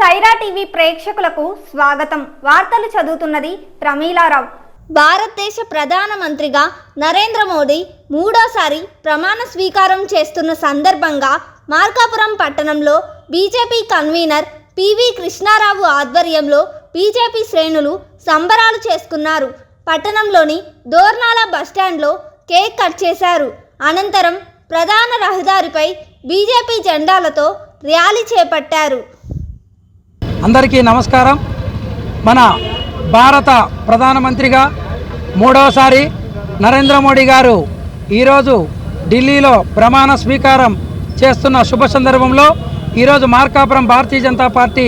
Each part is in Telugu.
సైరా టీవీ ప్రేక్షకులకు స్వాగతం. వార్తలు చదువుతున్నది ప్రమీలారావు. భారతదేశ ప్రధానమంత్రిగా నరేంద్ర మోదీ మూడోసారి ప్రమాణ స్వీకారం చేస్తున్న సందర్భంగా మార్కాపురం పట్టణంలో బీజేపీ కన్వీనర్ పివి కృష్ణారావు ఆధ్వర్యంలో బీజేపీ శ్రేణులు సంబరాలు చేసుకున్నారు. పట్టణంలోని దోర్నాల బస్టాండ్లో కేక్ కట్ చేశారు. అనంతరం ప్రధాన రహదారిపై బీజేపీ జెండాలతో ర్యాలీ చేపట్టారు. అందరికీ నమస్కారం. మన భారత ప్రధానమంత్రిగా మూడవసారి నరేంద్ర మోడీ గారు ఈరోజు ఢిల్లీలో ప్రమాణ స్వీకారం చేస్తున్న శుభ సందర్భంలో ఈరోజు మార్కాపురం భారతీయ జనతా పార్టీ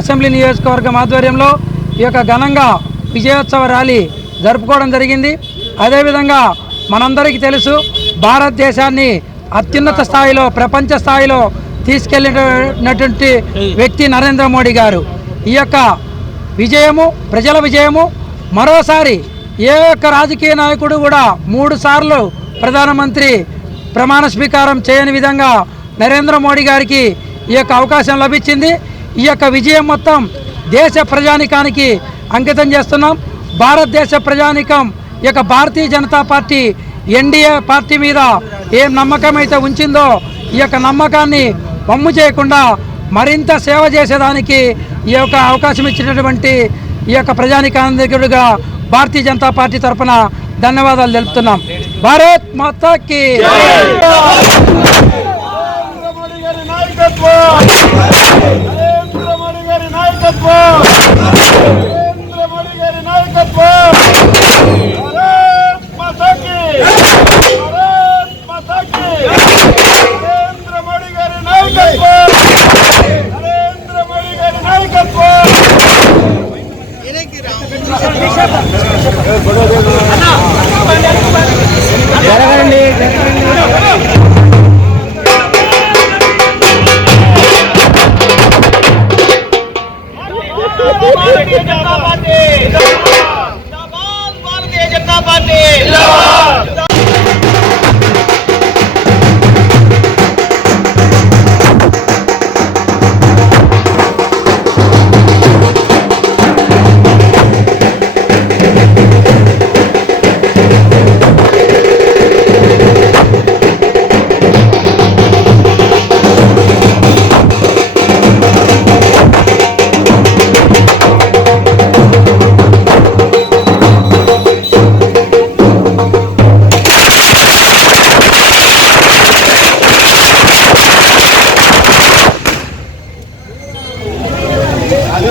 అసెంబ్లీ నియోజకవర్గం ఆధ్వర్యంలో ఈ యొక్క ఘనంగా విజయోత్సవ ర్యాలీ జరుపుకోవడం జరిగింది. అదేవిధంగా మనందరికీ తెలుసు భారతదేశాన్ని అత్యున్నత స్థాయిలో ప్రపంచ స్థాయిలో తీసుకెళ్ళినటువంటి వ్యక్తి నరేంద్ర మోడీ గారు. ఈ యొక్క విజయము ప్రజల విజయము మరోసారి ఏ ఒక్క రాజకీయ నాయకుడు కూడా మూడు సార్లు ప్రధానమంత్రి ప్రమాణ స్వీకారం చేయని విధంగా నరేంద్ర మోడీ గారికి ఈ యొక్క అవకాశం లభించింది. ఈ యొక్క విజయం మొత్తం దేశ ప్రజానికానికి అంకితం చేస్తున్నాం. భారతదేశ ప్రజానికం ఈ యొక్క Bharatiya Janata party NDA party మీద ఏం నమ్మకం అయితే ఉంచిందో ఈ యొక్క నమ్మకాన్ని వమ్ము చేయకుండా మరింత సేవ చేసేదానికి ఈ యొక్క అవకాశం ఇచ్చినటువంటి ఈ యొక్క ప్రజానికాంధ్రుడిగా భారతీయ జనతా పార్టీ తరఫున ధన్యవాదాలు తెలుపుతున్నాం. భారత్ మాతాకి నాయకత్వం భారతీయ జనతా పార్టీ జిందాబాద్ భారతీయ జనతా పార్టీ